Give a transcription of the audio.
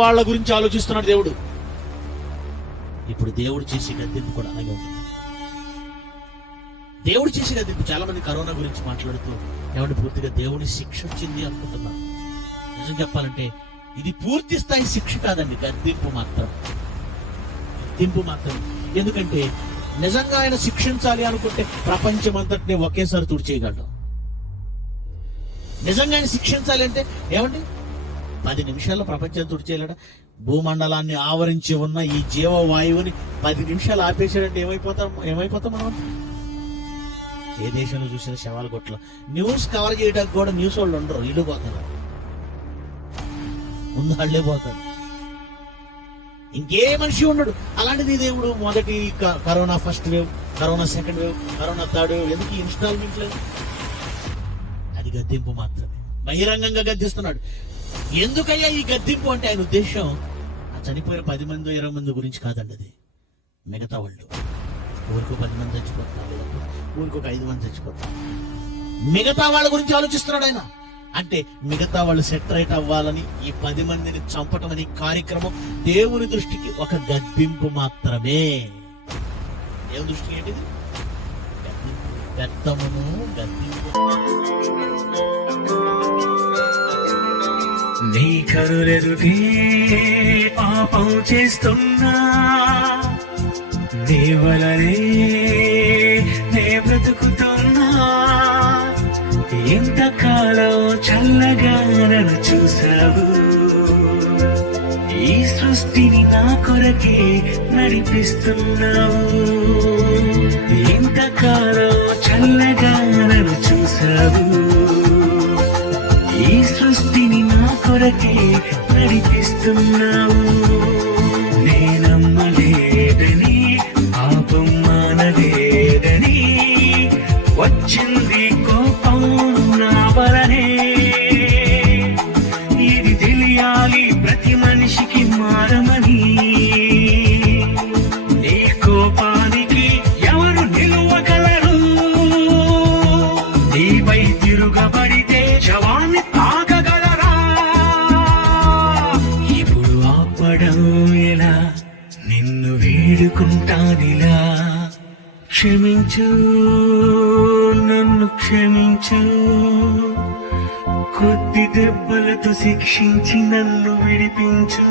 వాళ్ళ గురించి ఆలోచిస్తున్నాడు దేవుడు. ఇప్పుడు దేవుడు చేసే గద్దెంపు కూడా అలాగే ఉంటుంది. దేవుడు చేసే గద్దెంపు, చాలా మంది కరోనా గురించి మాట్లాడుతూ ఏమంటే పూర్తిగా దేవుని శిక్ష వచ్చింది అనుకుంటున్నారు. నిజం చెప్పాలంటే ఇది పూర్తి స్థాయి శిక్ష కాదండి, గద్దెంపు మాత్రం. గద్దెంపు మాత్రం. ఎందుకంటే నిజంగా ఆయన శిక్షించాలి అనుకుంటే ప్రపంచం అంతటిని ఒకేసారి తుడిచేయగలడు. నిజంగా ఆయన శిక్షించాలి అంటే ఏమండి 10 నిమిషాల్లో ప్రపంచం తుడిచేయలేడా? భూమండలాన్ని ఆవరించి ఉన్న ఈ జీవవాయువుని 10 నిమిషాలు ఆపేసాడంటే ఏమైపోతాం మనం? ఏ దేశంలో చూసిన శవాల గొట్ల న్యూస్ కవర్ చేయడానికి కూడా న్యూస్ వాళ్ళు ఉండరు, ఇల్లు పోతారు, ముందు హళ్ళే పోతారు, ఇంకే మనిషి ఉండడు. అలాంటిది దేవుడు మొదటి corona first wave, corona second wave, corona third wave, ఎందుకు ఇన్స్టాల్మెంట్ లేదు? అది గద్దెంపు మాత్రమే. బహిరంగంగా గద్దిస్తున్నాడు. ఎందుకయ్యా ఈ గద్దెంపు అంటే ఆయన ఉద్దేశం చనిపోయిన 10 మంది 20 మంది గురించి కాదండి. అది మిగతా వాళ్ళు. ఊరికో 10 మంది చచ్చిపోతున్నారు, ఊరికో 5 మంది చచ్చిపోతున్నారు. మిగతా వాళ్ళ గురించి ఆలోచిస్తున్నాడు ఆయన. అంటే మిగతా వాళ్ళు సెటరేట్ అవ్వాలని ఈ 10 మందిని చంపటం అనే కార్యక్రమం దేవుని దృష్టికి ఒక గద్దెంపు మాత్రమే. దేవుని దృష్టికి ఏంటిది? గద్దమును గద్దెంపు. నీ కనులెదుటే పాపం చేస్తున్నా, నీ వలనే నే బ్రతుకుతున్నా. ఎంతకాలం చల్లగా నన్ను చూసావు, ఈ సృష్టిని నా కొరకే నడిపిస్తున్నావు. ఎంతకాలం చల్లగా నన్ను చూసావు, ఈ సృష్టిని నా కొరకే నడిపిస్తున్నావు. నేనమ్మలేదని పాపం మానలేదని వచ్చింది కోపం నా వలనే. ఇది తెలియాలి ప్రతి మనిషికి మారమని. నీ కోపానికి ఎవరు నిలువగలరు? నీపై తిరుగబడితే శవాన్ని తాకగలరా? ఇప్పుడు ఆపడం ఎలా? నిన్ను వేడుకుంటానిలా. క్షమించు, నన్ను క్షమించు. కొద్ది దెబ్బలతో శిక్షించి నన్ను విడిపించు.